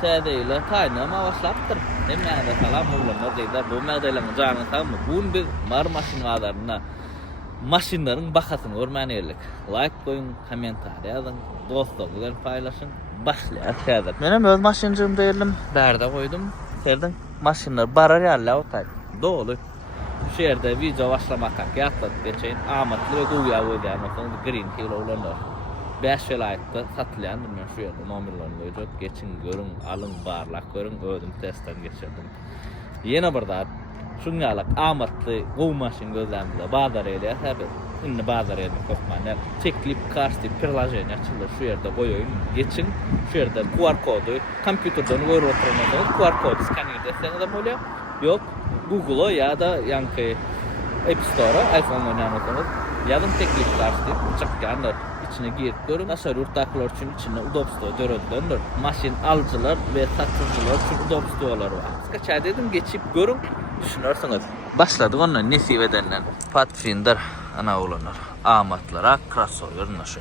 täzeyle taýnama başlapdyr. Hemme salam bolmalar diýler. Bu mädeleň janyny tammy. Bugün bir mar maşyn bazarına maşynlaryň bahasyny görmäni geldik. Like koyun, komentar ýazyn, dostlar bilen paýlaşyň. Başlaýar häzir. Menem öz maşynjygymdy berdim, bärde goýdum. Serdiň maşynlar barar ýaly otay. Dolu. Şu yerde video başlamakka ýatdy geçen amatly we goýa bolýan, green hill olanlar. 5 yıl ayıttı, satılyan ben şu yerde nomerlerini koyacak. Geçin görün, alın, barlak görün, ödüm testten geçirdim. Yine burada şunyalık amatlı gow maşyn gözlemde bazar eyle tabi. Inni bazar eyle kokmanlar. Teklip karşı prilajen açılır. Şu yerde koyayım. Geçin şu yerde QR kodu kompüterden koyup oturmadan QR kodu skanner deseniz de böyle. Yok Google'a ya da yankı App Store'a iPhone oynanırsanız yazın teklip karşı çıkanlar. İçine girip görün. Nasıl ortaklar için içine udobstvo dörödlenir. Maşin alıcılar ve satıcılar için udobstolar var. Kaça dedim geçip görün. Düşünürsünüz. Başladık onunla nesive denilen Pathfinder ana olanlar. Amatlara crossover naşı.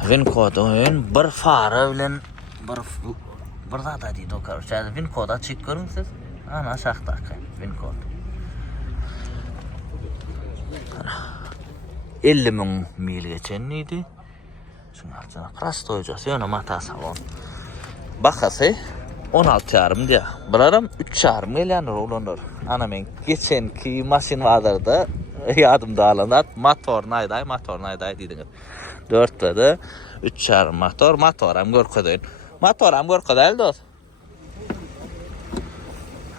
Wincode'un bir fara bilen bir da deydi o kadar. Wincode açık görün siz. Ana aşağıda Wincode. 50.000 mil geçenliydi. Şunun altına pras doyacağız. Yönü mata salon. Bakası 16 yarım diye. Bılarım 3 yarım gelyanır olanır. Ana men geçenki maşin vardı yadım dağlanır. Motor nayday dediniz. 4'te de 3 yarım motoram görködeyim. Motoram görködeyim dost.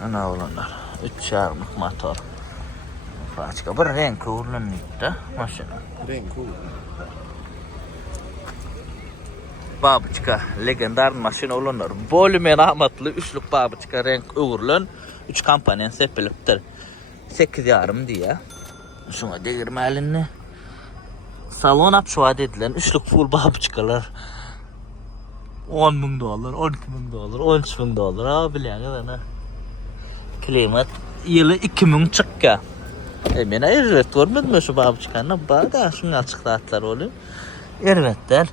Ana olanlar 3 yarımlık motor. Başka bir renk kullanıldı maşın. Renk cool. Babuçka legendar maşın olanlar. Volümen amatlı üçlük babuçka renk uğurlan. 3 kampanyan sepiliptir. 8 yarım diye. Şuna değirmelini. Salon apşuat edilen üçlük full babuçkalar. $10.000, $12.000, $13.000. Abi yani klimat yılı 2000 çıkka. Men erret görmedim şu babuçkanı. Baga şunu açıklatlar oluyor. Erretler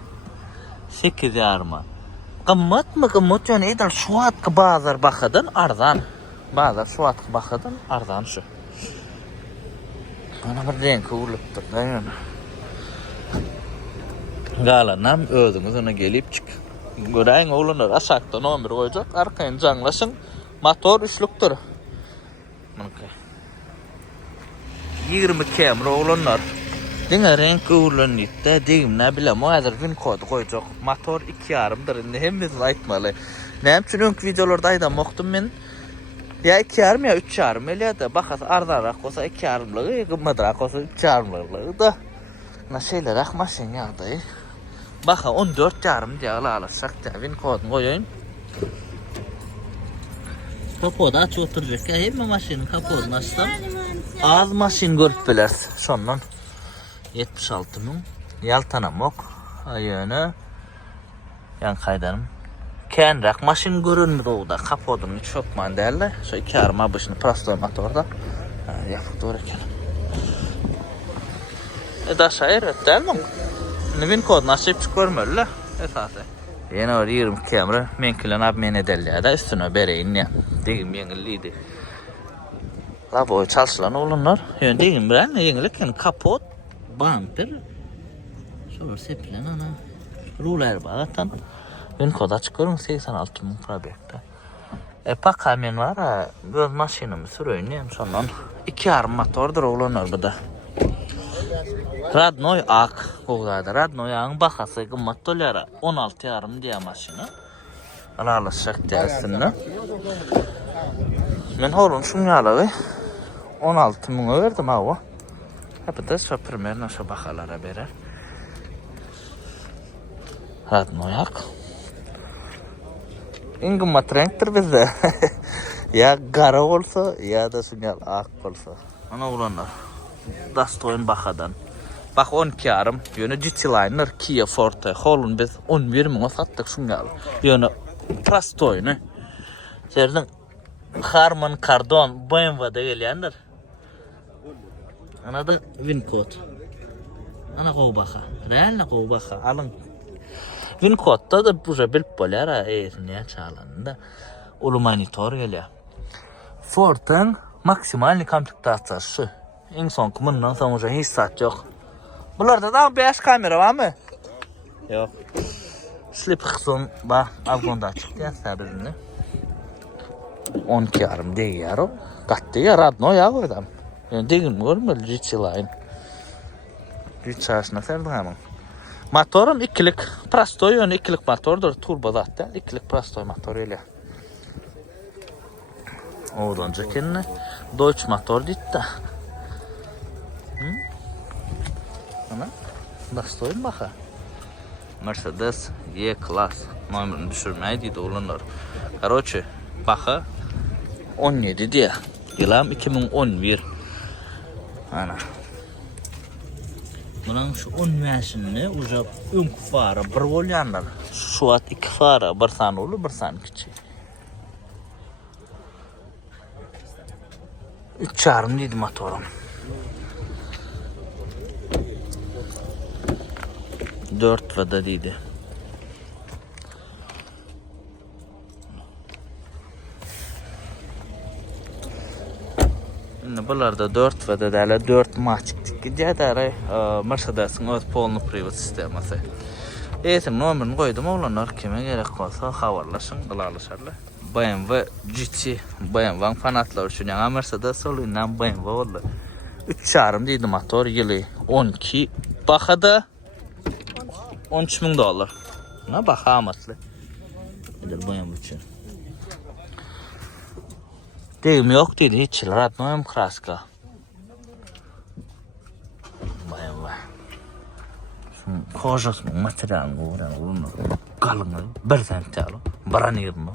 8 yarıma. Qımmat mı qımmat yani edal şu atkı bazar bakadan arzan. Bazar şu atkı bakadan arzan şu. Bana bir renk uğurluptur da yani. Galanam özünüz ona gelip çık. Görəyin oğlanlar aşağıda nomer koyacak. Arkayın canlasın. Motor üçlüktür. 20 kamera olanlar. Dine renk uğurlanıydı da deyim ne bileyim o hazır Wincode koyacak. Motor 2.5'dır indi hemimiz aytmalı. Ne için önkü videolarda aydan okudum ben. Ya 2.5 ya 3.5 öyle de bakası ardarak olsa 2.5'lığı gımmadırak olsa 3.5'lığı da. Ne şeyler akmaşın ya dayı. Baka 14.5 diye alırsak da Wincode'unu koyayım. Kapoda aç oturacak ya hem maşının kapodunu açsam. Az maşin görüp bilersin. Şondan 76.000. Yaltanam ok. Ayağını. Yan kaydarım. Kenrak maşin görünmedi oğda. Kapodunu çok manderle. Şu 2 arma başını prastoymak orada. Yapıp doğru eken. Daşa evet değil mi? Wincode'unu açıp çıkörmölle. Esası. Yine var 20 kamera. Menkilen abi men edelli ya da üstüne bereyin ya. Deyim yeniliydi. La boy çalışılan olanlar. Yani deyim bilen yenilik yani kapot, bumper. Şöyle sepilen ana. Ruler bağıtan. Wincode'a çıkıyorum 86.000 probekte. Pak kamyon var ha. Göz maşinimi sürüyorum sondan. 2.5 motordur olanlar bu da. Radnoy ak. Oğlada Radnoy akın bakası kımmat dolara 16.5 diye maşını. Alışacak dersinle. Men horun şunyalığı 16.000 verdim hava. Hep de şu primer şu bakalara berer. Radnoy ak. En kımmat renktir bizde. Ya kara olsa ya da şunyal ak olsa. Ana olanlar. Dastoyun bakadan. Bak 12.5 yönü GT-Liner, Kia Forte, Holland biz 11.000'e sattık şunyalı. Yönü Prastoyunu. Serden Harman Kardon BMW'de gelyendir. Ana da Wincode. Ana qow baka. Realna qow baka. Alın. Wincode'da da buja bilip bolar ha, ne çalanda. Ulu monitor gelýär. Ford'un maksimal komplektatsiyası. En son bundan sonra hiç sat yok. Bularda da 5 kamera var mı? Yok. Slip kısım bak avgonda çıktı ya sabırını. 12 yarım değil o. Kattı ya radno ya koydum. Yani değil mi görmüyor Ritchie line. Ritchie serdi ama. Motorum ikilik Prastoy yani ikilik motordur turbo zaten ikilik Prastoy motor öyle. Oradan çekinne Deutsch motor ditti. Ana Prastoy baka. Mercedes E-Class numaranı düşürmeydi de olanlar. Короче baka 17 diye. Yılam 2011. Ana. Bunun şu 10 meşinini uca ön fara bir bolyanlar. Şu at 2 fara bir tane olur bir tane kiçi. 3,5 dedi motorum. 4 vada dedi. Bularda 4 vada däle 4 maçık gidiyor Mercedes'in öz polnu privat sistemasi. Etim numaranı koydum olanlar kime gerek olsa havarlaşın kılalışarlar. BMW GT BMW fanatlar üçün yani Mercedes oluyndan BMW oldu. 3,5 deydi motor yılı 12 bakada $13,000. Ne bak amatlı. Edil BMW üçün. Deyim yok dedi hiç radnoyum kraska. BMW. Kojasının materyalini kalını bir sentiyalo. Baran yerine.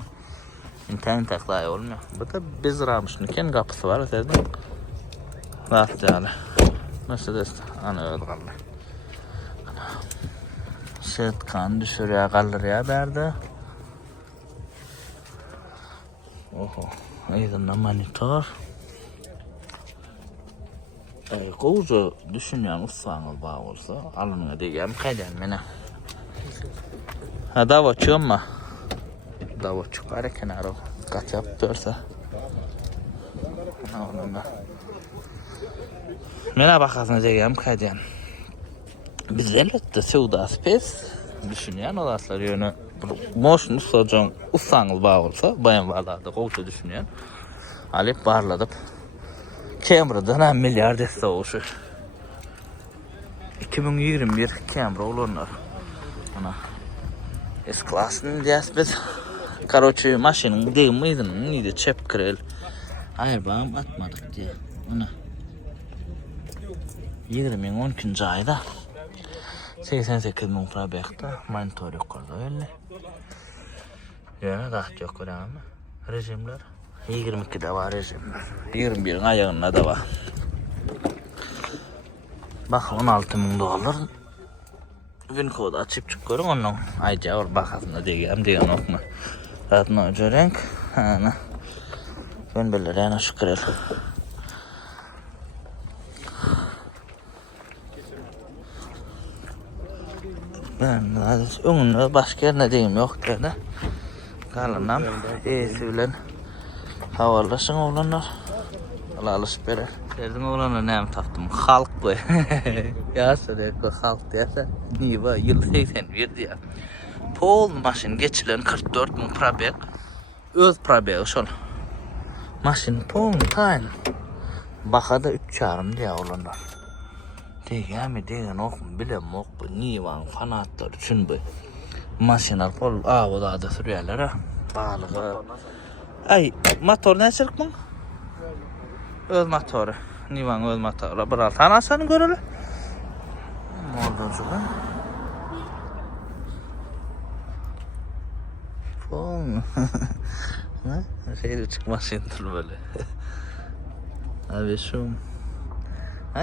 İnternet taklaya olmuyor. Burada biz ramışın kapısı var dedim. Rahat yani. Mercedes ana öyle kaldı. Setkan düşürüyor kalır ya berdi. Oho. Aydınla monitor. Kovucu düşünüyorum ustanız bağ olsa alınına diyeceğim kayden mene. Ha dava çıkıyor mu? Dava çıkar kenara kat yaptırsa. Mene bakasına diyeceğim kayden. Biz elbette Suda Space düşünüyorum olasılar yönü. Moşun ustacağım ustanız bağ olsa bayan varlarda kovucu düşünüyorum. Alıp barladıp. Camry'dan milyar deste oluşu. 2021 Camry olanlar. Ana. S-Class'ın diyas biz. Короче, maşinin değil miydin? Neydi? Çep kırıl. Hayır bağım atmadık diye. Ana. 2012 ayda 88.000 probekta monitör yukarıda öyle. Yani daha çok öyle ama. Rejimler. 22'de var rejimler. 21'in ayağında da var. Bak $16,000. Wincode açıp çıkıyorum onun ayca var bakasında diyeceğim okuma. Zaten o renk. Ana. Ben böyle yana şükür. Ben önünde başka yerine diyeyim yok dedi. Kalınam iyisiyle havarlaşın oğlanlar. Allah alışıp verir. Derdim oğlanlar neyim taptım? Halk bu. Ya sürekli halk diyese. Niye var? Yıl 81 diye. Pol maşin geçilen 44.000 probek. Öz probek şol. Maşin pol tayin. Bakada 3,5 diye oğlanlar. Diyeceğimi diyen okum bilem okum. Niye var? Fanatlar için bu. Maşinler pol ağabey da sürüyorlar ha. Bağlı. Ay motor ne çırk mı? Öz motoru. Nivan öz motoru. Biral tanasını görülü. Oradan çıkan. Fon. Şeyde çıkmasındır böyle. Abi şu.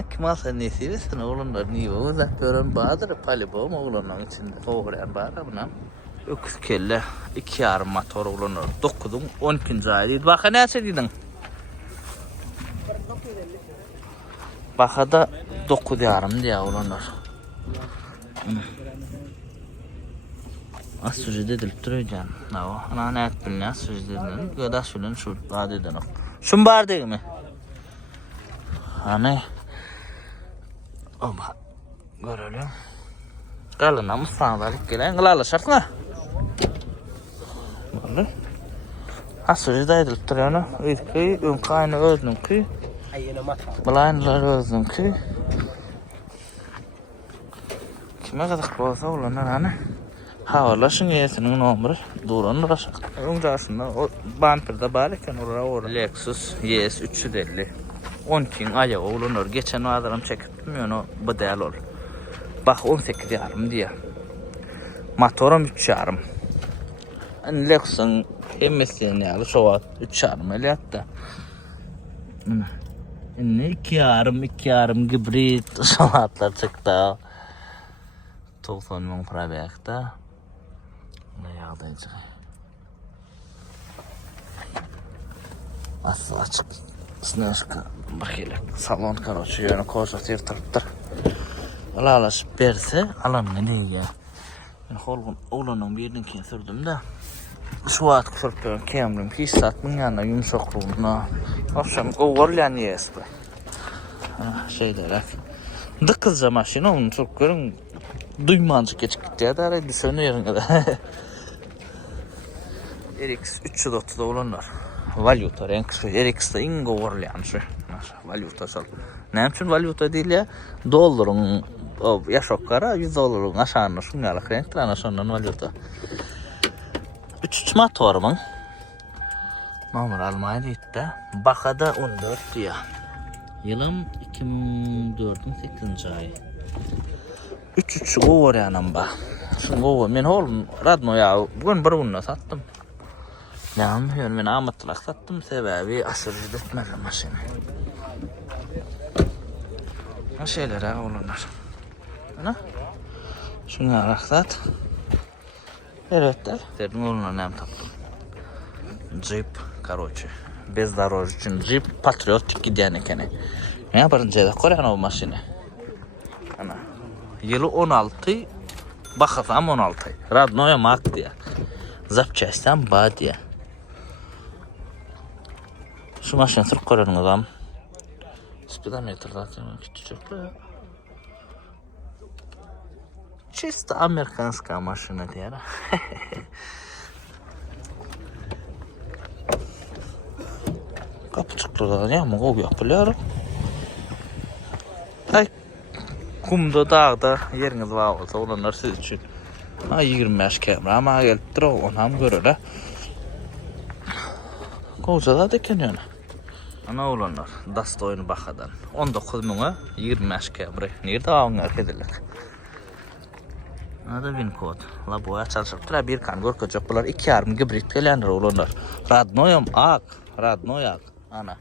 Kim alsa nesi vesin oğlunlar niye uzak gören bağdır palibom oğlunların içinde. Oğlayan bağır buna. Öküz kelle 2,5 motor oğlunlar. 9'un 12. ayıydı. Bakın ne açıydın? Bakada 9,5 diye oğlunlar. Az sürüde edilip duruyor canım. Ana ne et bilin az sürüde edilip. Göda sürün şu adeden o. Şun bar değil mi? Hani. Oba. Görelim. Kalına mısanalık gelen. Kılalı şart mı? Böyle. Az sürüde edilip duruyor onu. Ülkeyi, ön kayını özünün ki. Bulayınlar özünün ki. Kime kadar olsa olanlar hani. Havalaşın yesinin nomuru duranın raşak. Önce o bumper'da bağırken oraya Lexus YS 350. 12'in ayağı olunur. Geçen o adam çekip o bu değerli olur. Bak 18 yarım diye. Motorum 3 yarım. Hani Lexus'un emesliğini yalı çoğu 3 yarım öyle hatta. Ne 2 yarım hibrit salatlar çıktı. 90 bin para bekta. Ne yağdayacak? Asıl açık. Snöşka. Bakayım. Salon karoçu yönü koşat yırtırıptır. Alaşıp berse alanına ne ya? Ben oğlanın birinin kini sürdüm de. Şu at kısırtıyorum kemrim ki satmın yanına yumuşakluğuna. Akşam oğurlayan yesdi. Şeyler. Dıkızca maşını onu çok görün. Duymancık geç gitti ya da arayı düşönü yerine de. RX 330'da olanlar. Valuta renk şu. RX'da ingo orlayan şu. Valuta sal. Ne için valuta değil ya? Doların yaş okara 100 doların aşağına şungalık renkler aşağından valuta. 3 motorun. Nomor almaydı itti. Bakada 14 diye. Yılım 2004'ün 8. ayı. 3 over yanım ba. Şun over men oğlum radno ya bugün bir bununla sattım. Yani men amatlak sattım sebebi aşırı detmeli maşını. Ne şeyler ha oğlunlar. Ana? Şunu araksat. Evet dedim oğlunlar nem taptım. Jeep короче. Бездорожье için Jeep Patriot gidiyen ekene. Ne yaparın ceyda koyan o maşını. Ana. Yılı 16, bakasam 16. Radnoya mak diye. Zapçaysan ba diye. Şu maşını sırf koyarın adam. Speedometre zaten küçük ya. Чисто американская машина diye. Kapıcıklığı ya mı o yapılıyor. Ay. Kumda dağda yeriniz var olsa olanlar siz için 25 kamera ama gelip onu hem görürler. Koca da dikeniyor. Ana olanlar dast oyunu bakadan 19.000'a 25 kamera. Nerede ağınlar kedilik? Ada win kod. La boya çalışıp tura bir kan görkecek bular 2 yarım hibrit gelenler olanlar. Radnoyam ak. Radnoyak. Ana.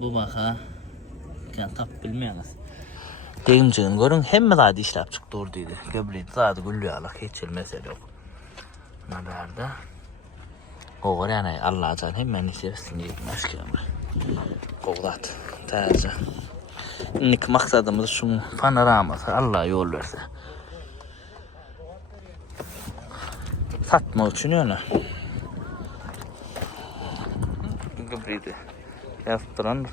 Bu baka. Can tap bilmeyiniz. Deyimciğin görün hemme daha işlep çıktı oradaydı. Göbleğin zaten güllüyalak hiç mesele yok. Nerede? O var yani Allah'a can hemen istersin gitmez ki ama. Kovdat. Tercih. İlk maksadımız şu panoraması Allah yol verse. Satma için öyle. Göbleği yaptıran.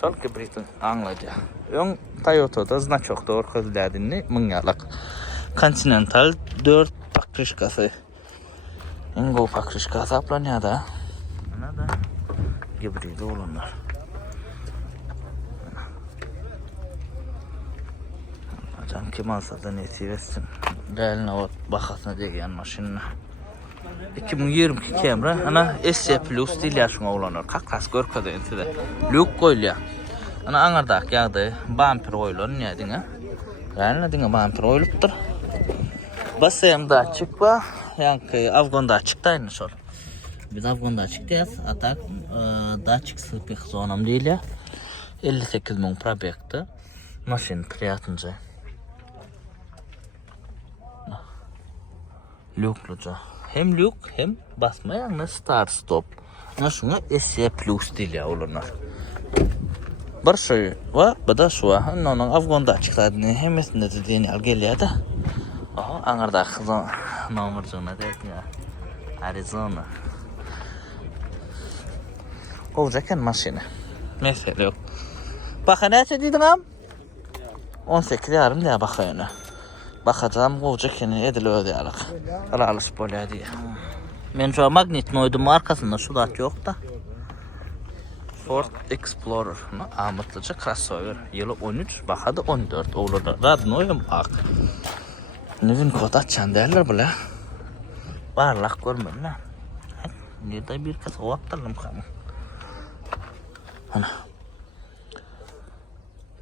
Sol kibritin anlayacak. Ön Toyota'da znaçok doğru közlədinni 1000 yalak. Continental 4 pakrışkası. Engo pakrışkası aplanıyor da. Ana da kibriti olanlar. Can kim alsa da nesi versin. Değerine o bakasına degen maşinine. 2022 kamera ana SC Plus değil ya şuna olanlar. Kaklas görkada entide. Lük koyluyor. Ana anardak yağdı. Bumper koyulun ne dine? Yani dine bumper koyuluptur. Basayım da açık var. Yani Afgan'da açık da aynı sor. Biz Afgan'da açıktayız. Atak da açık sıpık zonam değil ya. 58.000 probekti. Maşin priyatınca. Lükluca. Hem lük hem basmaya start stop. Şuna SC Plus değil ya olanlar. Bir şey var, bu da şu var. Onun Afgan'da çıktı. Hemesinde de deniyor geliyor da. Aha, anarda kızın nomurcuğuna derdi ya. Arizona. Olacakken maşini. Mesele yok. Baka neyse dedim am? 18 yarım diye bakayım. Bakacağım olacakken edil ödeyalik. Alış böyle diye. Ben şu magnet noydum arkasında şu da yok da. Ford Explorer. Amatlıca crossover. Yılı 13, bakadı 14. Oğlada. Radnoyum ak. Nevin kod açan derler bile. Varlak görmem lan. Nerede bir kız ovattırdım kanı. Ana.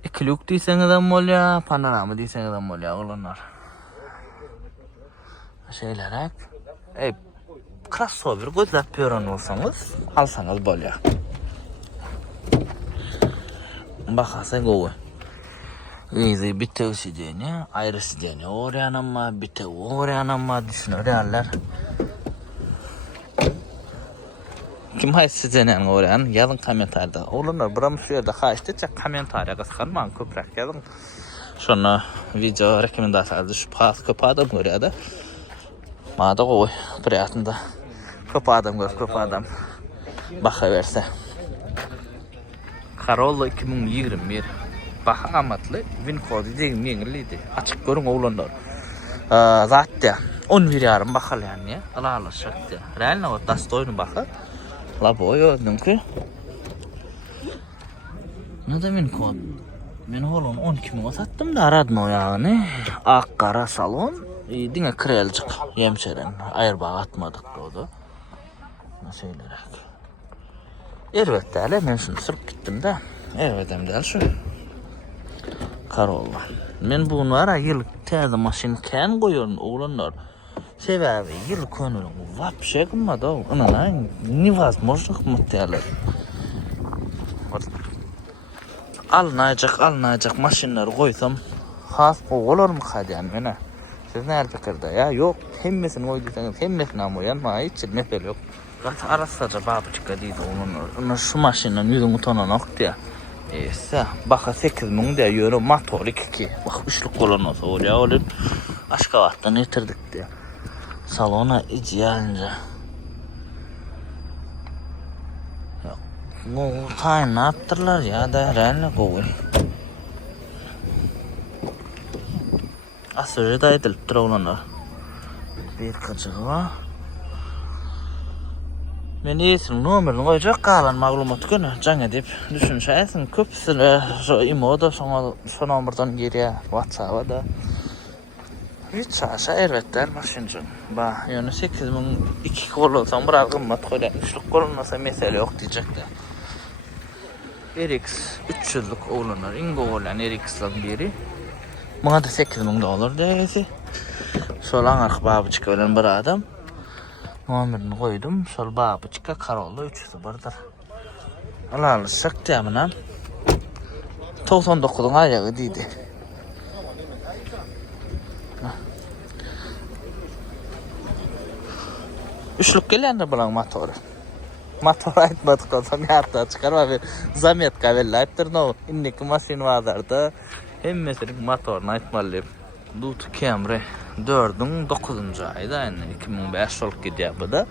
İkilik diyseniz olya, panorama diyseniz olya olanlar. Şeyler hep. Crossover gözlep pören olsanız, alsanız bolya. Bakasa goğu. İzi bitevsi dene, ayrısı dene. Oryanama, bitev oryanama düşünürler. Kim haysiz denen oryan yazın komentarda. Olanlar buram şu yerde haştıca komentarya kıskanman köprek yazın. Şuna video rekomendasyon düşüp köp adam görüyordu. Mada goğu priyatında. Köp adam gör, köp adam. Bakaverse. Corolla 2021. Baha amatlı Winford degen yengiliydi. Açık görün oğlanlar. Zaten 11 yarım bakal yani. Allah şaktı. Realne o dastoyunu bakal. La boyo dünki. Ne da Winford? Ben oğlan 12 mi sattım da aradım o yani. Ak kara salon. Dine kralcık yemşeren. Ayırbağı atmadık da. Şeyler. Elbette hele ben şunu sırıp gittim de. Evet hem de şu. Corolla. Men bunu ara yıl tezde maşin kan koyuyorum oğlanlar. Sebebi yıl konulu. Vap şey kılmadı o. Ana невозможно muhtemelen. Alınacak maşinleri koysam has olur mu kadyan mene? Siz ne fikirde ya? Yok hemmesini koyduysanız hemmesini amoyan ma hiç mesele yok. Gat arasaca babıçka deydi onun. Şu maşinin yüzünü tonan oktu ya. Esa baka 8.000 diye yürü motor 2. Bak üçlük kolon olsa oraya olun. Aşkavat'tan getirdik diye. Salona idealce. Bu tayin ne yaptırlar ya da herhalde kovuy. Asırı da edilip olanlar. Bir kaçığı var. Men isim numarini koyacak kalan maglumat günü can edip düşünşesin köpsüle şu imoda şu numardan geriye WhatsApp'a da hiç aşağı elbette maşincim. Ba yani 8.000 2 kol olsam bırak kımmat koyla üçlük kol olmasa mesele yok diyecek de. RX 300'lük oğlanlar ingo olan RX'den biri. Bana da 8.000 dolar deyesi. Solan arka babıçık ölen bir adam. Numarini koydum. Sol babıçıka Corolla 300'ü vardır. Allah şaktı ya mınan. 99'un ayağı deydi. Üçlük gelen de bulan motoru. Motoru aytmadık olsam yarıda çıkar ama bir zamet kabelli ayttır no. İndeki masin vardı. Hemmesinin motorunu aytmalıyım. Dut Camry 4'ün 9. ayda yani 2005 olup gidiyor bu da.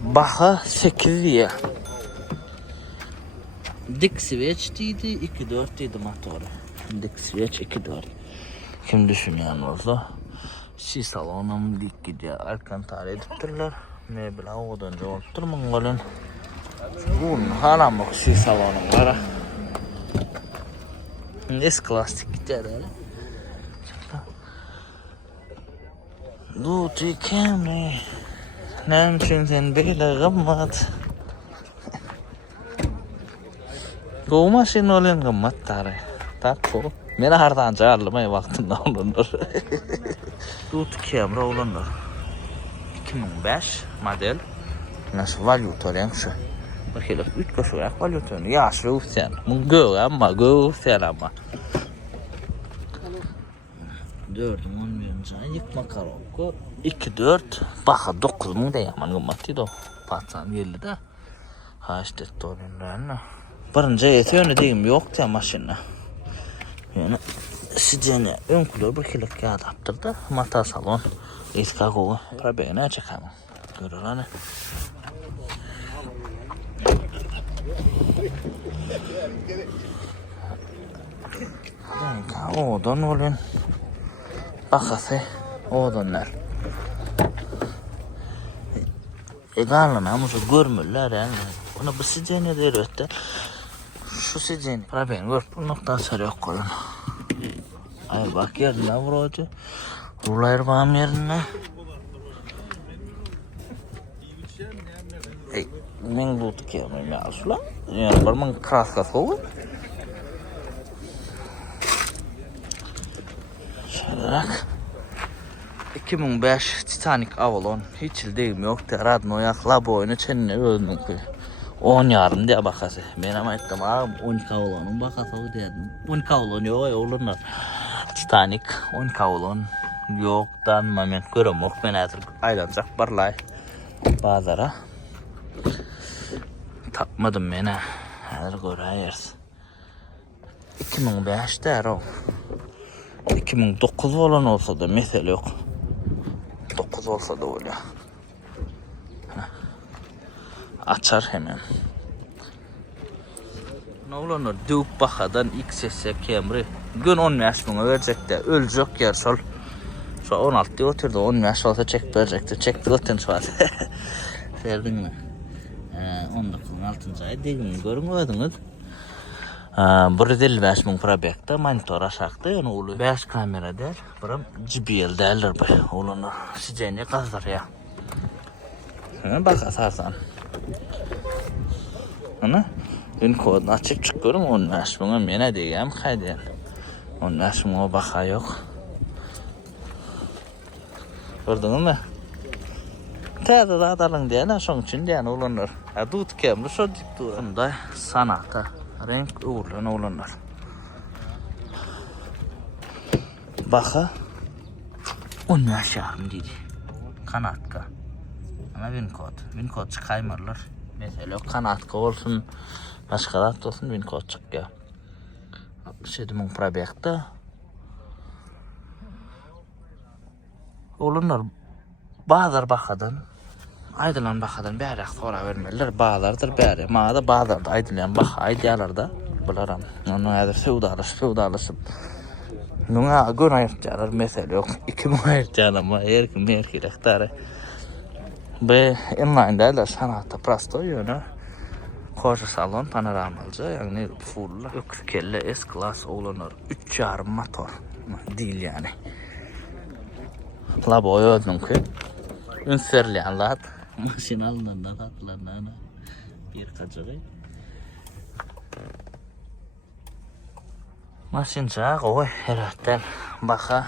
Baha 8 diye. Dik switch deydi 2.4 deydi motoru. Dik switch 2.4. Kim düşünüyor oldu? Şi salonum dik gidiyor. Alcantara ediptirler. Ne bile odan cevap durmun golün. Bunun hala bak şi salonum var. S-klastik gidiyor öyle. Dut Camry. Ne için sen böyle gımmat? Bu maşin olan gımmat tarih. Tak o. Meni hardan çağırlamaya vaktinde olunur. Dut Camry olunur. 2005 model. Nasıl valyutoren şu. Bakayım 3 koşarak valyutoren. Yaş ve usen. Mun göğe ama. 4'ün 11. ay yıkma karokku 2-4 baka 9.000 da yaman gımmatıydı o patsan geldi de haştet doğruyla Barınca yetiyor diyeyim yok ya maşinle. Yani sizce ön kulağı bir kilik ya adaptırdı. Mata salon. İska kovu. Probeye ne çekelim. Görür hani. Odan olun. Bakası. Odanlar. Egalına ama şu görmürler yani. Ona bu sizce ne der ötte. Şu sizce probeyin gör. Bu nokta sarı yok koyun. Ay bak yerine vurucu. Rulayır bağım yerine. Men bu tukiyamım ya şula. Yani barman kraskası olur. Şöyle 2005 Titanic Avalon hiç ildiğim yok da radno yakla boyunu çenine öldüm ki 10 yarım diye bakası ben ama ettim abi 12 Avalon'un bakası o dedim 12 Avalon yok ya olurlar Titanic 12 Avalon yok danma men görüm yok ben artık aylanacak barlay bazara tapmadım beni hadi görəyers 2005'te o 2009 olan olsa da mesele yok 9 olsa da öyle. Açar hemen. Ne olur Duke Baka'dan XS Camry. Gün 10 yaş bunu verecekti. Ölecek yer sol. Şu 16 diye oturdu. 10 yaş olsa çek verecekti. Çekti zaten şu an. Verdin mi? 19'un 6. ay değil mi? Görün ödünüz. Burada 55 bin probekte monitor aşağıda yani olu 5 kamera der. Buram JBL derler bu. Olunu sizce ne kadar ya? Bak asarsan. Ana ben kodunu açıp çıkıyorum 15 buna mene diyeyim kaydı. 15 buna baka yok. Gördün mü? Tadı da adalın diye ne son için diye olunur. Dut kemli şu diktu. Bunda sanata renk uğurlu olunur. Baka 15 yarım dedi. Kanatka. Ama Wincode çıkaymarlar. Mesela kanatka olsun, başka da olsun Wincode çık ya. 67 bin probekte. Olunlar bazılar bakadan, aydılan bakadan bir ayak sonra vermeliler. Bazılardır bari. Mağda bazılar da aydılan bak, aydıyalar da bularım. Onun adı feudalışıp. Nuna gün ayırtacaklar mesela yok. 2 gün ayırtacaklar ama her kim erkekler. Ve inline derler sanata prasto yönü. Koca salon panoramalıca yani full öküskelle S-Class olunur. 3.5 motor değil yani. La boyu öldüm ki. Ünserleyen lat. Maşin alınandan atlarına bir kaçırı. Maşin çağı koy herhalde baka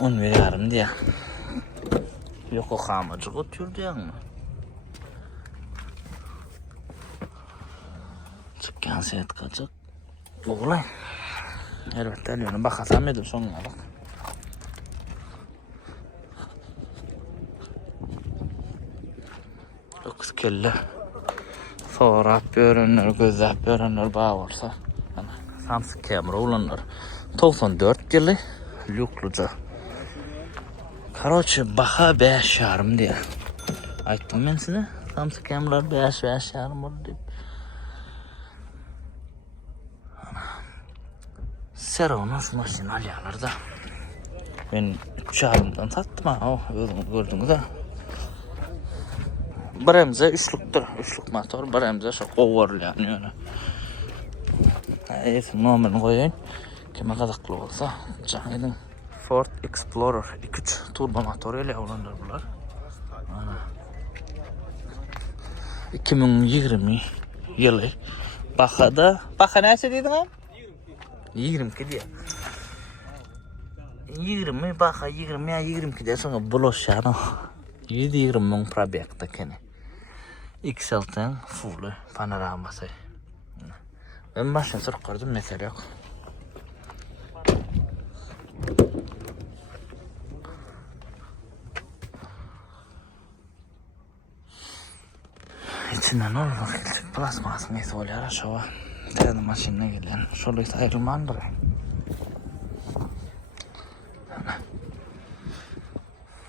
10 yarım diye. Yok o kamacık oturdu ya mı? Çıkan set kaçak. Oğlay. Evet deliyorum bakasam edim sonuna bak. Dokuz kelle. Fotoğraf görünür, gözlep görünür bağ olsa. Samsung kamera olanlar. 94 yılı lükluca. Короче, baha 5 yarım diye. Aytdım ben size. Samsung kameralar 5 yarım oldu deyip. Seronos maşin alyalar da. Ben 3 yarımdan sattım ha. Gördünüz ha. Birimize üçlük motor, birimize şu overlı yani. Evet, numaranı koyayım. Kime kadaklı olsa. Canım. Ford Explorer 2.3 turbo motoruyla olanlar bunlar. 2020 yılı. Baka neyse dedin ha? 22 diye. 20 baka 20 ya 22 diye sonra bulaşan 120 bin probekte kene. XL'den full panoraması. Ben baştan sonra gördüm mesela yok. İçinden olur. Plasmas neyse oluyor aşağı. Tane maşinine gelen. Şöyle ayrılmandır.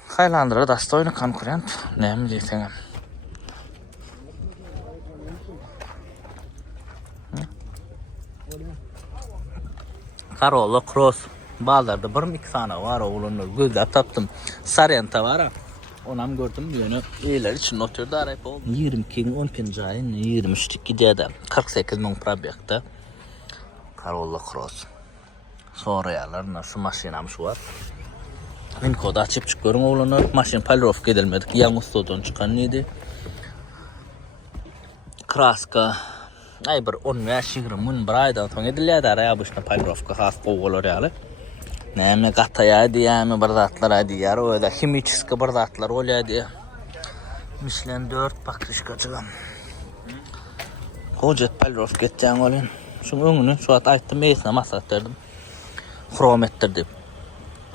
Haylandır'a dostojny konkurent. Näme diýseň? Corolla Cross. Bazarda 1-2 tane var oğlunlar. Gözler taptım. Sarenta var. Onam gördüm ýöne eýler için oturdu arayıp oldu. 22'nin 12. ayın 22'de 48 000 probekta. Corolla Cross. Sonra yalar şu maşinam şu var. Min kodu açıp çıkıyorum oğlanlar. Maşin palirovka edilmedik. Yan ustadan çıkan neydi? Kraska. Ay bir 10 yaş 20 bir aydan sonra edilýärdi araya bu işte palirovka has qoğular ýaly. Näme gataýady ýa-me bir zatlar aýdýar, o da himiçiski bir zatlar bolýady. Michelin 4 bakışka çıgan. Kojet palirovka etýän bolan. Şu öňüni şu at aýtdym, eýsine masat berdim. Krom etdirdim.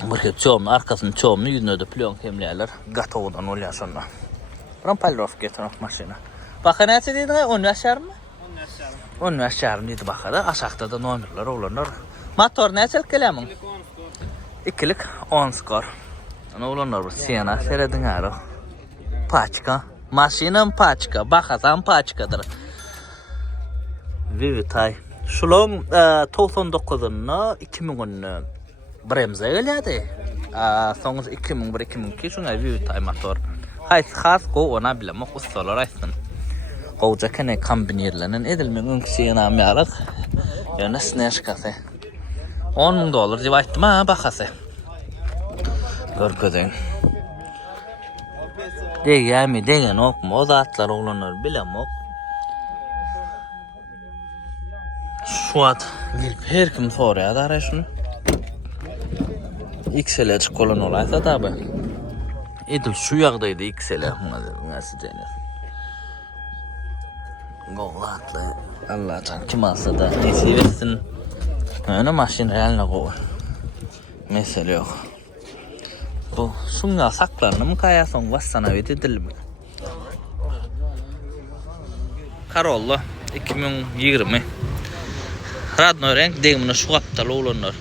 Bir hep çoğum, arkasını çoğumunu yüzünü ödü plyon kemleyerler. Gatoğudan oluyor sonra. Buran palirovka getirin maşina. Bakın neyse dedi, 10 yaşar mı? 10 yaşar dedi bakada. Aşağıda da nomerler olanlar. Motor neyse kelemin? 2'lik 10 skor. Ana olanlar bu siyana seyredin ağrı. Paçka. Maşinam paçka. Bakasan paçkadır. Vivitay. Şulon 99'unu 2010'unu bremze gelýärdi. Soňuz 2001-2002 şoňa Vivitay motor. Haýsy has go ona bilem, ustalar aýtdyn. Gowja kene kombinerlenen edilmeň öňküsine ýalyk. Ýöne snäşkasy. $10,000 diýip aýtdym ha bahasy. Görkedeň. Degämi degen okmy, o zatlar oglanlar bilem ok. Şu at gelip her kim soraýar ara şunu. XL'e çıkolan olaysa tabi. Edil şu ýagdaýda XL'e nasıl denir? Golatlı. Allah can kim alsa da nesi versin. Öyle maşin realine koy. Mesele yok. Bu şunga saklanır mı kaya son vassana edilir mi? Corolla 2020. Radno renk demine şu kaptalı olanlar.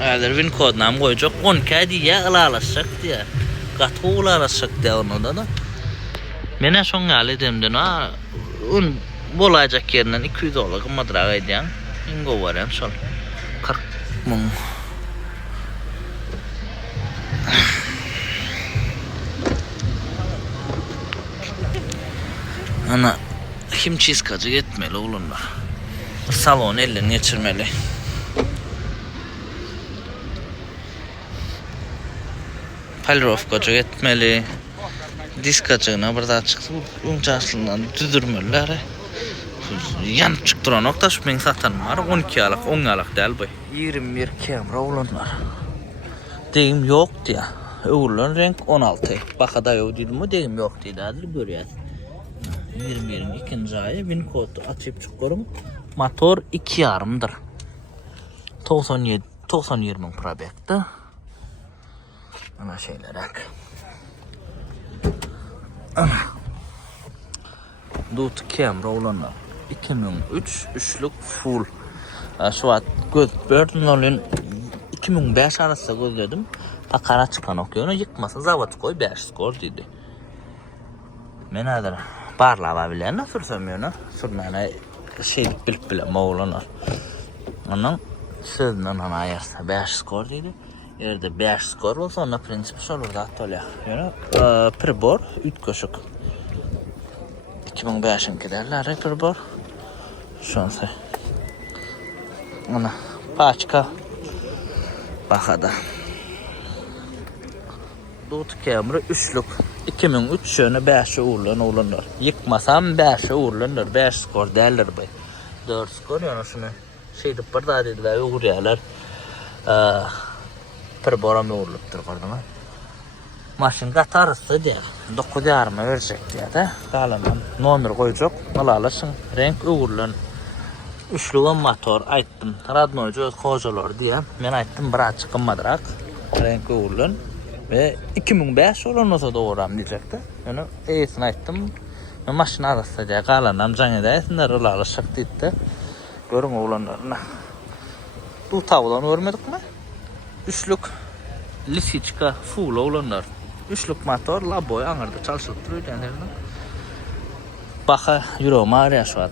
Eğer win kodunam koyacak 10K diye alalaşacak diye. Katı alalaşacak diye onu da. Mene son gali demden ha. Un bolacak yerinden $200 madraga ediyen. İngo var yani sol. 40 000. Ana kim çizkacı etmeli oğlunlar. Salon ellerini geçirmeli. Palirovkacı etmeli. Diskacığına bir daha çıktı. Uncaşlığından düdürmeliler. Yanıp çıktıran nokta şu ben satan var. 12 alık, 10 alık değil bu. 21 kamera olanlar. Deyim yok diye. Öğürlen renk 16. Bakada yok dedim mi deyim yok diye de görüyoruz. 21'in ikinci ayı win kodu açıp çıkıyorum. Motor 2.5'dır. 90 probekta. Ana şeyler hak. Dut kamera olanlar. 2003 üçlük full. Şu an göz gördüm olun 2005 arası gözledim. Takara çıkan okuyor. Yıkmasın zavod koy 5 skor dedi. Men adar barlava bilen sürsemiyor. Sürmene şeylik bilip bilen oğlanlar. Onun sözünden ana ayarsa 5 skor dedi. Yerde 5 skor olsa ona prinsip olur da atölye. Yani pribor 3 koşuk. 2005'in giderler pribor. Şu an say. Ona paçka bakada. Dut kamera üçlük. 2003 şöyle 5'e uğurlanır. Yıkmasam 5'e uğurlanır. 5 skor derler bay. 4 skor yani şunu şeydi bir daha dediler uğuryalar. Pribora mı uğurluptur pardon. Maşin katarısı diye 9.5'ıma verecek diye de kalandan nomer koyacak. Alalasın renk uğurlan. Üçlüğün motor ayttım. Radnoycu kocalar diye. Ben ayttım bırak çıkınmadırak. Renk uğurlan. Ve 2005 olanosa doğuram diyecekti. Yani iyisini aytdım. Maşın arasında diye qalanam can edesinler olalı şık deydi. Görün oğlanlarına. Bu tavlan görmedik mi? Üçlük Lisichka full oğlanlar. Üçlük motor laboy anırda çalışıp duruyor denirden. Baka euro mağaraya şu an.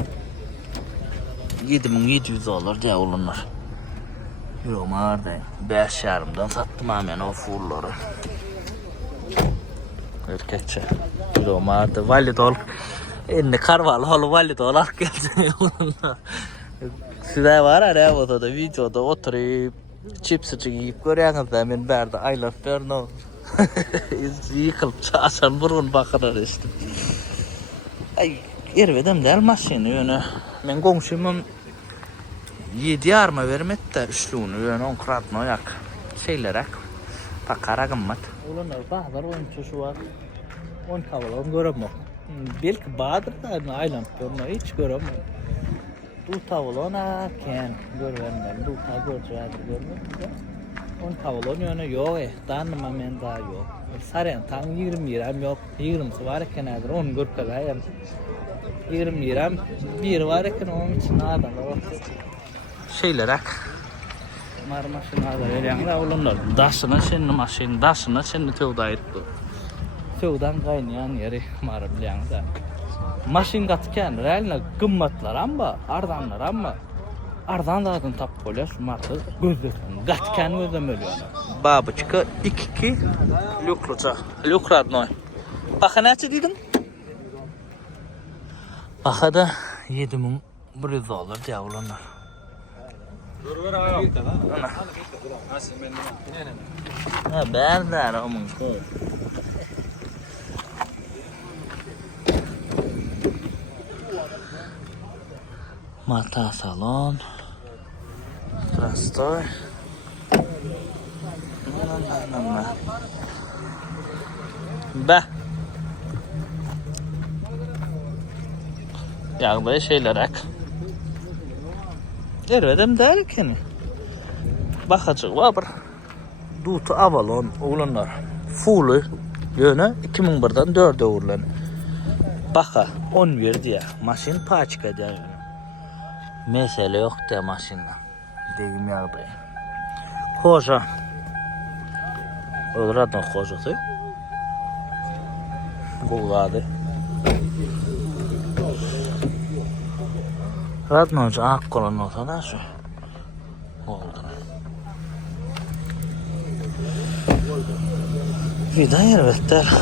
7700 dolar diye oğlanlar. Euro mağarada 5,5'dan sattım hemen o fullları. Erkekçe. Euro mağarada validol. Enne karvalı halı validol ark geldi oğlanlar. Size var ya o da videoda oturup chipsi yiyip görüyorsunuz da ben berdi I love Berno. Yıkılıp çağırsan burun bakırlar işte. Ay ervedim del maşini yönü. Men komşumun 7 arma vermet de üçlüğünü yönü 10 krat noyak. Şeylerek pakara gımmat. Ulan bazılar oyuncu şu var. 10 kavalı göremem. Belki badır da I love Berno hiç göremem. Du tavlona ken görvenler, du göreceğiz görmüyor. On tavlon yönü yok, tanıma men daha yok. Saren tan 20 liram yok, 20'si var kenadır, on görkala yani. 20 liram bir var eken onun için adamlar var. Şeylerak marmaşın adamlar yani olanlar daşına senin maşin daşına senin tevda etti. Tevdan kaynayan yeri marablayan da. Maşin katken realna gımmatlar amma, ardanlar amma. Ardanlardan tap koyar, martı gözletin. Katken gözlemeliyor. Babıçka 2 lükluca, lükradnoy. Baka neçe dedim? Baka da 7.100 dolar diye olanlar. Ha, berder onun. Mata salon. Здравствуй. Be. Yağlı şeylerek. Ervedem derken. Bakacak var bir. Dutu Avalon oğlanlar. Full'ü yönü 2001'den 4'e uğurlanı. Baka 10 verdi ya. Maşin paçka diyor. Mesele yok diye maşinle. Deyim yağdı. Koca. Öldüradın kocası. Bulgadı. Radın önce ak kolun ortada şu. Oldu. Vida yervetler.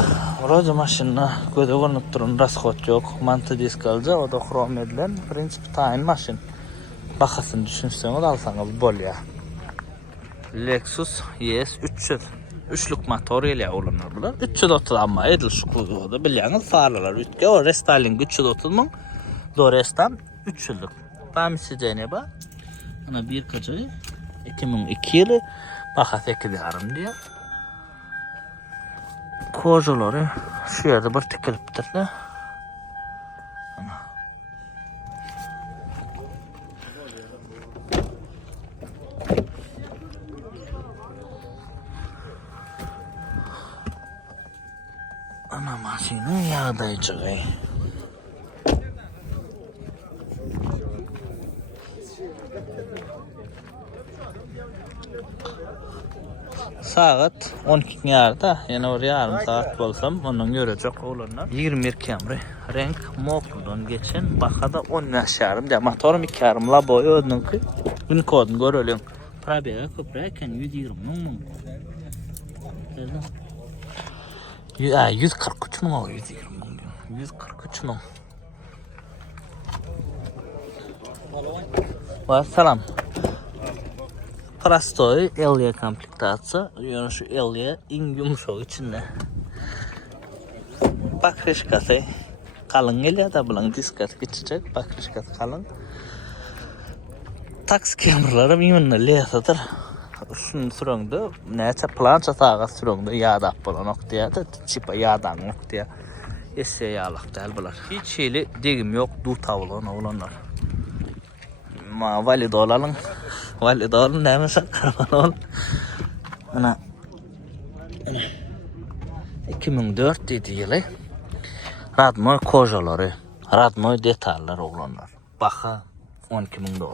Orada maşinna göde görünüp durun rasxot yok. Mantı disk alca o da krom edilen prinsip tayin maşin. Bakasın düşünseniz alsanız bol ya. Lexus ES 300. Üçlük motor ile olanlar bunlar. 330 ama edil şu kuyruğu biliyorsunuz farlar. Ütke o restyling 330 mun. Dorestan 300'lük. Pamisicene bak. Ana bir kaçı 2002 yılı baka 8 yarım diye. Kocaları şu yerde bir tıkılıptır da. Ana maşinin yağdayıcığı. Saat 12 yarda, yani oraya yarım saat bolsam ondan görecek olanlar. 22 Camry renk Mokul'dan geçen bakada 10 yarım diye motorum 2 yarım laboyu ödünün ki gün kodunu görelim. Probaya köpreyken 120 mun. 143 mun o 120 mun. 143 mun. Vassalam. Prostoy Elia komplektatsiya. Yani şu Elia en yumuşak içinde. Bakrışkası kalın Elia da bulan diskat geçecek. Bakrışkası kalın. Taksi kameraları minimum leyasadır. Şunun sürüngde neyse plança sağa sürüngde yağda bulan noktaya da çipa yağdan noktaya. Esse yağlak değil bular. Hiç şeyli degim yok. Du tavlan olanlar. Ma valid olalım. Valid olun neymiş karman ol. Ana. 2004 dedi yılı. Radnoy kojaları, Radnoy detallar oğlanlar. Baha $12,000.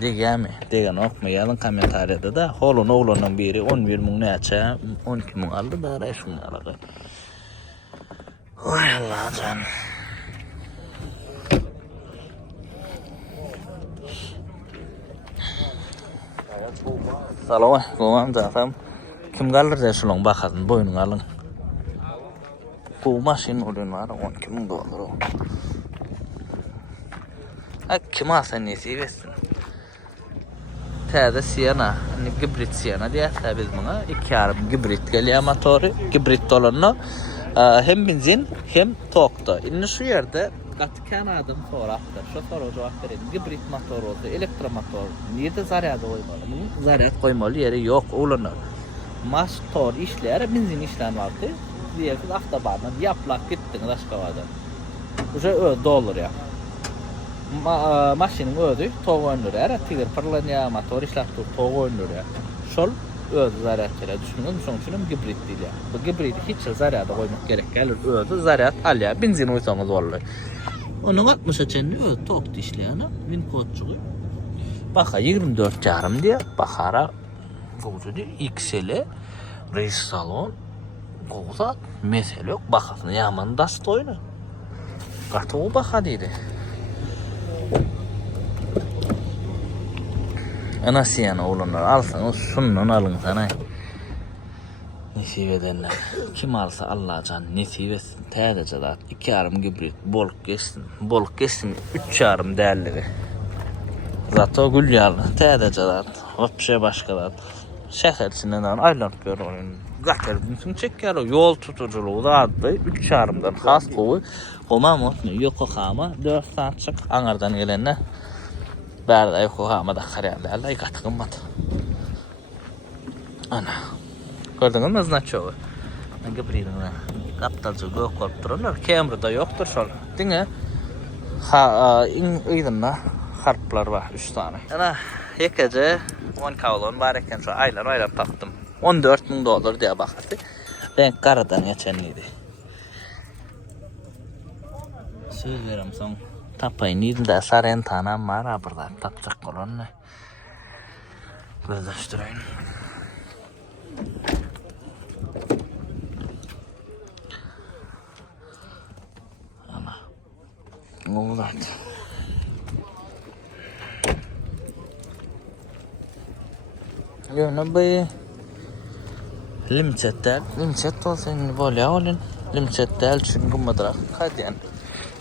Degemi, degen okmayalım komentariyada da holun oğlanın biri 11,000 neçe 12,000 aldı da reşun aldı. Oy Allah can. Salam aleykum canım. Kim kalır da şulun bakadın boynun alın. Bu maşin olun var $12,000. Kim alsa nesi versin? Tədə siyana, gibrit siyana diye biz buna 2,5 gibrit geliyor motoru. Gibrit olanı hem benzin hem tokta. İndi şu yerde katken adım soraktır. Şu soru cevap verin. Gibrit motor oldu, elektromotor. Nerede zaryat koymalı? Bunun zaryat koymalı yeri yok olanı. Motor işleri benzin işler vardı. Diyelim avtobandan yaplak gittin Raşkava'dan. Уже dollar ya. Maşinin ödü toğu önlürü. Era tigir pırlanıya motor işlattı toğu önlürü. Şol ödü zaryatıyla düşünün. Sonuçunun gibrit değil ya. Bu gibriti hiç zaryata koymak gerek gelir. Ödü zaryat al ya. Benzin uysanız olur. Onun 60 açenli ödü toğdu işleyene. Bin kodçuğu. Baka 24 yarım diye. Bakara koğucu diye. XL'e reis salon. Koğuza mesele yok. Bakasını yaman dast oyunu. Kartoğu baka dedi. Anası yani oğlanlar alsanız şundan alın sana. Nesip edenler. Kim alsa Allah can nesip etsin. Tədəcə da 2,5 gibrit boluk geçsin. Boluk geçsin 3,5 değerleri. Zato gül yalı. Tədəcə da hop şey başka da. Şəhər içindən aylan gör onun. Qatırdın çeker o yol tutuculuğu da adlı 3,5'dan xas qovu. Qomam otmuyor. Yokohama 4 saat çık. Anardan gelenler. Berda Yokohama'da kariyerlerle yıkatı kımmat. Ana. Gördünüz mü znaçovu? Gibritin kaptalcı gök korup dururlar. Camry'da yoktur şol. Dine? İydinna harplar var 3 tane. Ana yekece 10 kavlon var eken şu aylar taktım. $14,000 diye bakardı. Renk karadan geçenliydi. Söz veririm son. Tapayın yedinde sarayın tanam var ha burada tapacak olan ne? Gözleştireyim. Ama oğlan. Yönü bu limset olsun böyle olun. Limset değil çünkü madrak kadiyen.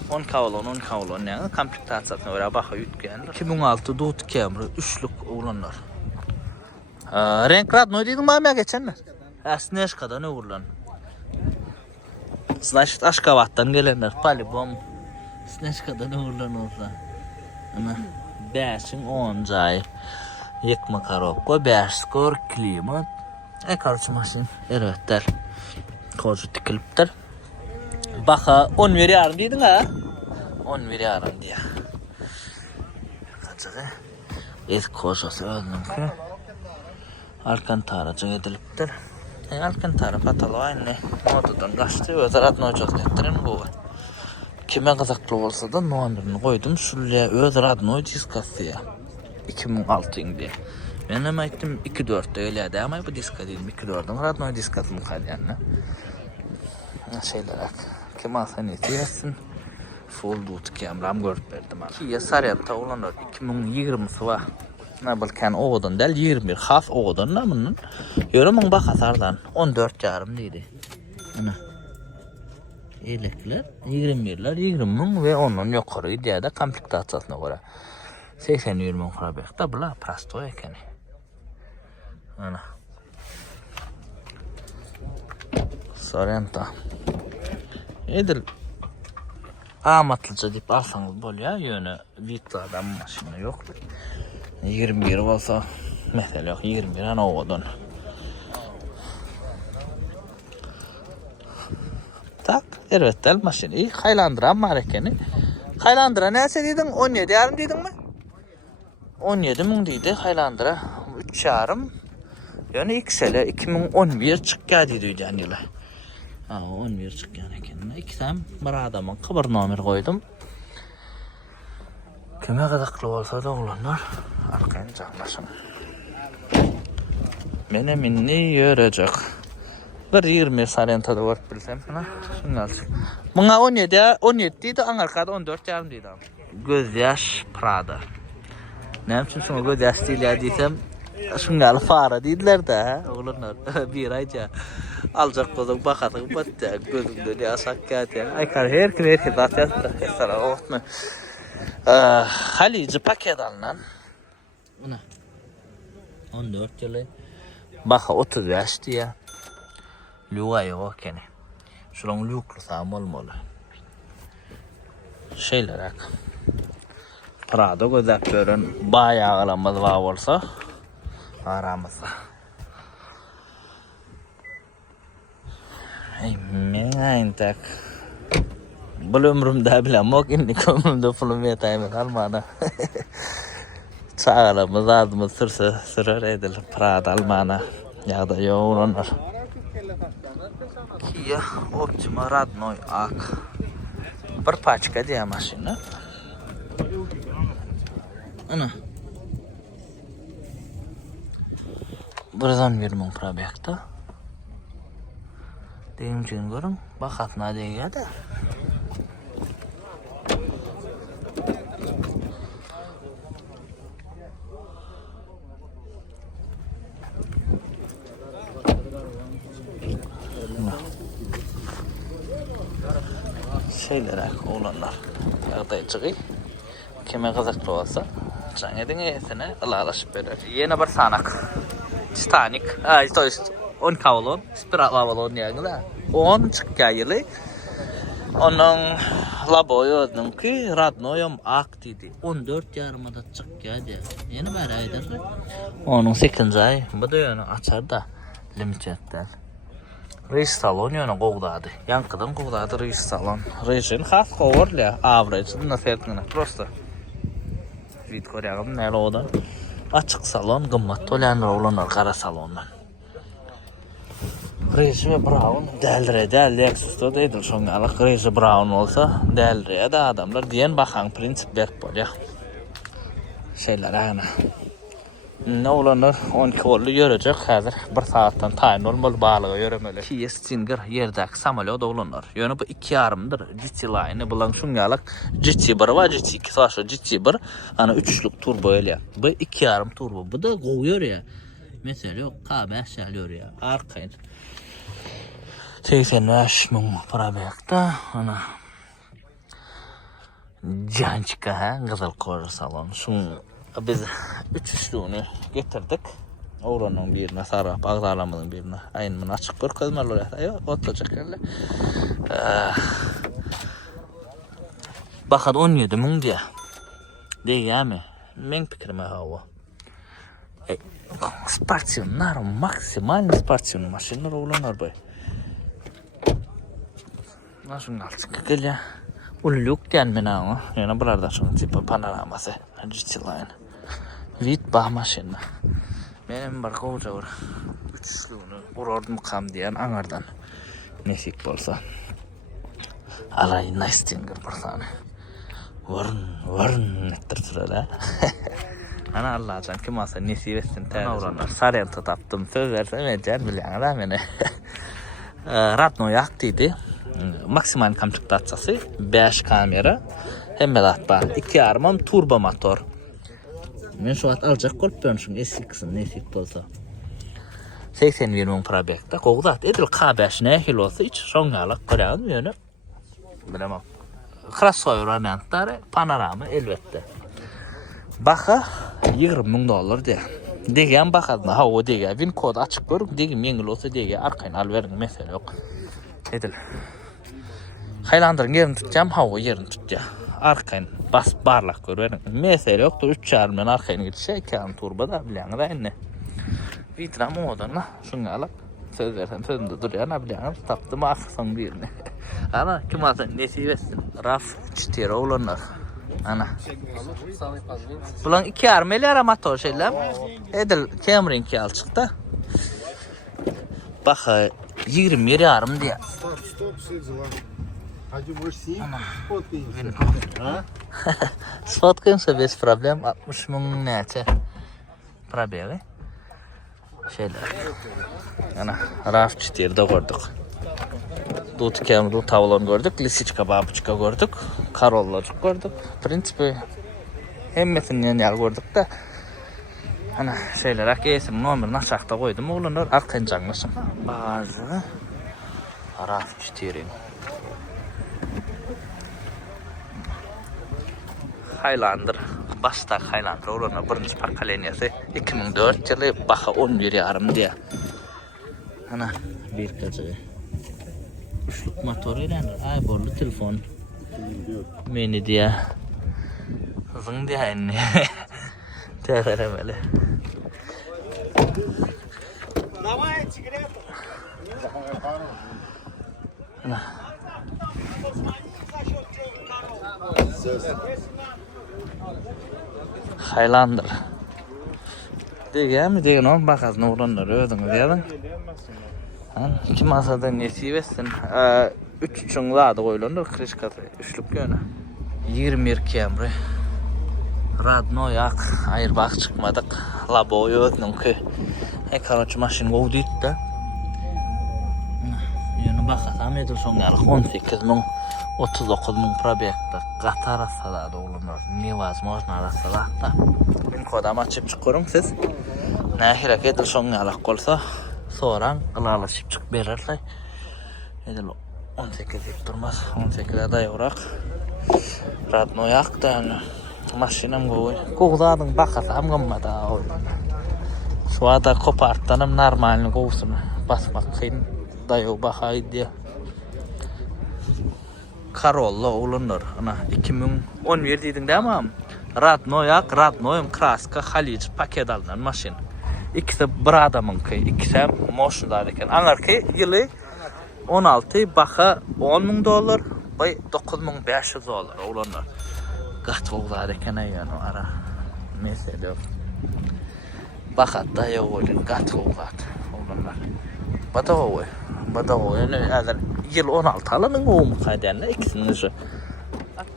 10 kavlon yani komplektasyasına göre bakı yutkenler. 2016 Dodge Camry 3'lük oğlanlar. Renk Radnoy dedim bana geçenler. Snezka'da ne uğurlan? Значит Aşkabat'tan gelenler. Palibom. Snezka'da ne uğurlan olsa. Ana 5'in 10 ay. Yıkma karokko 5 skor klimat. Karşı maşin evetler. Kocu tikiliptir. Baka 10 veriyorum dedin ha? 10 veriyorum diye. Kaçığı. İlk koşusu öldüm ki. Alcantara'cı ediliptir. Alcantara patalı aynı. Modadan kaçtı. Özel adını hocam ettirin bu. Kime kazaklı olsa da nuandırını koydum. Şuraya özel adını hocam kasıya. 2006 diye. Ben hem ettim 2.4'te öyleydi ama bu diska değilim 2.4'den Radnoy diskasını kalyanına. Şeyler hak. Kim alsa neyse yesin. Full Dodge Camry'am görüp verdim. Kia Saryat'ta olanlar 2020'si var. Ne bilken oğudan del 21 has oğudan da bunun. Yorumun bakasardan 14,5 deydi. Ana. Elekler 21'ler 20 ve onun yukarı diye de komplektasyasına göre 80-20 kurabek da bula prasto ekeni. Ana. Sorenta. Edil amatlıca deyip alsanız bol ya yönü Vita'dan maşını yok. 21 olsa mesela yok 21 ana oğudun. Tak evet maşını iyi Highlander'a marekeni. Highlander'a neyse dedin 17 yarım dedin mi? 17.000 dedi Highlander'a 3 yarım. Yani XL'e 2011 çık geldi diyor yani. Ha 11 çıkkan eken. İkisem bir adamın kıbır nomer koydum. Kime kadaklı olsa da oğlanlar arkayın canlaşın. Mene minni yörecek. Bir 20 sarentada var bilsem. Şunu alçık. Buna 17 deydi, arkada 14 yarım deydi. Göz yaş Prada. Ne için şuna göz yaş değil ya diysem, şungalı fara deydiler de oğlanlar. Bir ayca alacak bozuk bakadık battı. Gözümde diye aşak geldi. Aykar her kim zaten hesara oğutma. Halici paket alınan. Buna 14 yılı. Baka 30 yaş diye. Luğa yok kene. Şuran luklu sağım olmalı. Şeyler ak. Prada gözep görün. Bayağı alamaz var olsa. Aramızda. Ey men ayntak. Bu ömrümde bilem yok. İndik ömrümde pulum yetayım kalmadı. Çağalamız adımız sırır edilir. Prada almana. Ya da yoğunlar. Kia Optima Radnoy ak. Bir paçka diye maşını. Ana. Buradan vermem probekta. Deyim için görün. Bakatına diye de. Şeyler oğlanlar. Yağday çıkı. Kime kızaklı olsa. Can edin iyisine alaşıp verir. Yeni bir sanak. Titanic. To jest 10 kavalon. Spiral kavalon yani da. 10 çıkka yılı. Onun laboyodun ki Radnoyum ak dedi. 14 yarımada çıkka diye. Yeni bir aydır. Onun 8. ay. Bu da yönü açar da. Limitedden. Reis salon yönü qoğdadı. Yankıdan qoğdadı reis salon. Reisin xas qoğurla. Average. Nasıl etmene. Prosto. Vid koryağım nələ odan. Açıq salon, qımmat tolanır olanlar qara salondan. Reis ve Brown dəldirə, Lexus'da deydir. Şonqalıq Reis Brown olsa dəldirə də adamlar diyen baxan prinsip berk bolya. Şeyler ana. Ne olanlar 12 oldu yürüyecek hazır. Bir saattan tayin olmalı bağlığa yürümeli. Kia Stinger yerdeki samolyot olanlar. Yani bu 2,5'dır. GT Line bulan şungalık GT1 var, GT2 var, GT1. Ana 3'lük turbo öyle. Bu 2,5 turbo. Bu da kovuyor ya. Mesela yok K5 alıyor ya. Arkayın. 85 bin para bekta. Ana. Cançika ha. Kızıl koru salon. Şun biz 3'lüğünü getirdik. Oranın birine sarıp ağzarlamının birine. Aynı açık görkezmeli oraya. Yok otacak yerler. Bakın 17 min diye. Değil mi? Men fikrime hava. Sportsiyonlar, maksimal sportsiyon maşinler olanlar bu. Nasıl alçık gel ya. Ulluk gelmene ama. Yani burada şunun tipi panoraması. GT Line. Vit bah maşinler. Benim bir kovuca var. 3'lüğünü urordum kam diyen anardan. Nesik bolsa. Alay Stinger bir tane. Varın nettir sırada. Ana Allah can kim olsa nesip etsin tevranlar. Sarıntı taptım. Söz versem edeceğim bilen da beni. Radno yaktıydı. Maksimal kamçıkta atçası. 5 kamera. Hem de var. 2 armam turbo motor. Men şu at alacak kolup dönüşüm eski kısım nesip bolsa. 81 min probekta. Qoğdat edil K5 ne hil olsa hiç şongalık koyağın yönü. Bilemem. Crossover anantları panorama elbette. Baka 20 min dolar diye. Degen bakadına ha o degen. Win kod açık görün. Degen mengil olsa degen arkayın al verin mesele yok. Edil. Haylandırın yerini tutacağım ha o yerini tutacağım. Arkayın bas barlak gör verin. Mesele yoktur. 3 çarmın arkayın gidişe 2 an turbada bilen da enne. Vitram odanla şunu alıp söz versem sözümde duruyor ne bilen taptım aksan birini. Ana kim alsın nesip etsin. Raf çitiri olanlar. Ana. Bulan 2 armeli aramatör şeyler. Edil Cameron 2 al çıktı. Bak 20 yeri yarım diye. Стоп, все дела. Один больше фоткаемся. А? Sfotkayımsa bez problem 60 ming neçe probeli. Şeyler. Ana raf çiterde gördük. Dut kemru tavlon gördük, lisiçka babuçka gördük, karollar gördük. Prinsipi hemmetinden yer gördük de. Ana şeyler akyesim numarini açakta koydum. Oğlanlar akten canlısın. Bazı raf çiterin. Highlander, Basta Highlander olanlar birinci parkaleniyası 2004 yılı baha 11 yarım diye. Ana bir kazı. Üçlük motor ile ay borlu telefon. Meni diye. Zın diye anne. Teğeremeli. Ana. Highlander. Degen mi degen on bakasın oğlanlar ödünüz yedin. Kim asada nesi versin? 3 üçün adı koyulundur krişkası üçlük yönü. 22 emri. Radno yak ayır bak çıkmadık. Laboyu ödünüm ki. Hekaroç maşin kovduydu da. Yönü bakasam edil son galık 18 min 39 min probekta Qatar asada oğlanlar. Невозможно arasada da. Ben kodam açıp çıkıyorum siz. Nahirek edil son galık olsa. Soran ılalaşıp çık verirler. Edil 18 deyip durmaz. 18'e dayorak. Radno yak da yani. Maşinam koy. Kovdadın bakasam gımmada oğlan. Şu anda koparttanım normalini kovsun. Basmak kıyın. Dayo bakay diye. Karolla oğlanlar. Ana 2011 deydin değil mi? Radno yak, Radno'yum kraska, Haliç paket alınan maşin. İkisi bir adamın ki, ikisi moşundar eken. Anlar ki yılı 16 baka 10 min dolar, bay 9500 dolar oğlanlar. Gat oğlar eken yani ara. Mesele yok. Bakat da yok oğlan, gat oğlanlar. Bada o yani eğer yıl 16 alanın o mu kaydenle ikisinin şu.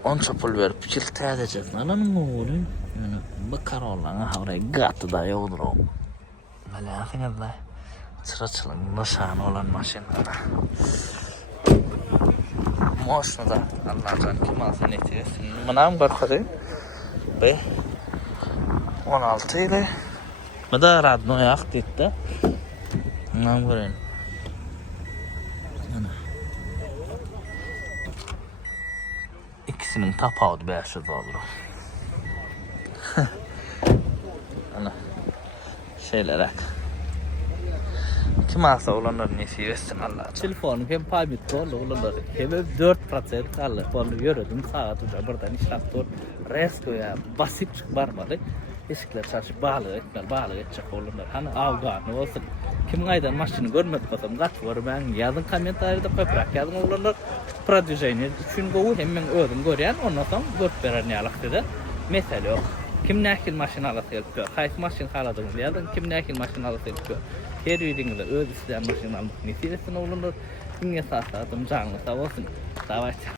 10 çapul verip çilte edeceğiz. Alanın oğlan. Yani bakar oğlan oraya gat da yoktur o. Malafın da çırçılın nişan olan maşinler. Moşnu da Allah'tan kim alsın etiyorsun. Manam bakırı. Be 16 ile. Bada Radno yak dedi. Manam görün. İkisinin tapağı 500 olur. Ana şeyler ak. Kim alsa olanlar nesi versin Allah. Telefonu hem pamit oldu olanlar. Hem 4% kaldı. Onu yürüdüm saat uca buradan işlaktör. Resko ya basıp çıkmarmadı. Eşikler çarşı bağlı edecek olanlar. Hani avganı olsun. Kim aydan maşını görmedik basam kaç var ben yazın komentarda koyup yazın olanlar. Prodüjeni üçün govu hemen ödüm görüyen ondan sonra görüp veren yalak dedi. Mesele yok. Kim nakil maşın alıp yapıyor? Hayt maşın haladınız yazın. Kim nakil maşın alıp yapıyor? Her yediğinizde öz isteyen maşın almak nesilesin olunur. Kim yasası adım canlı sağ olsun. Savaş.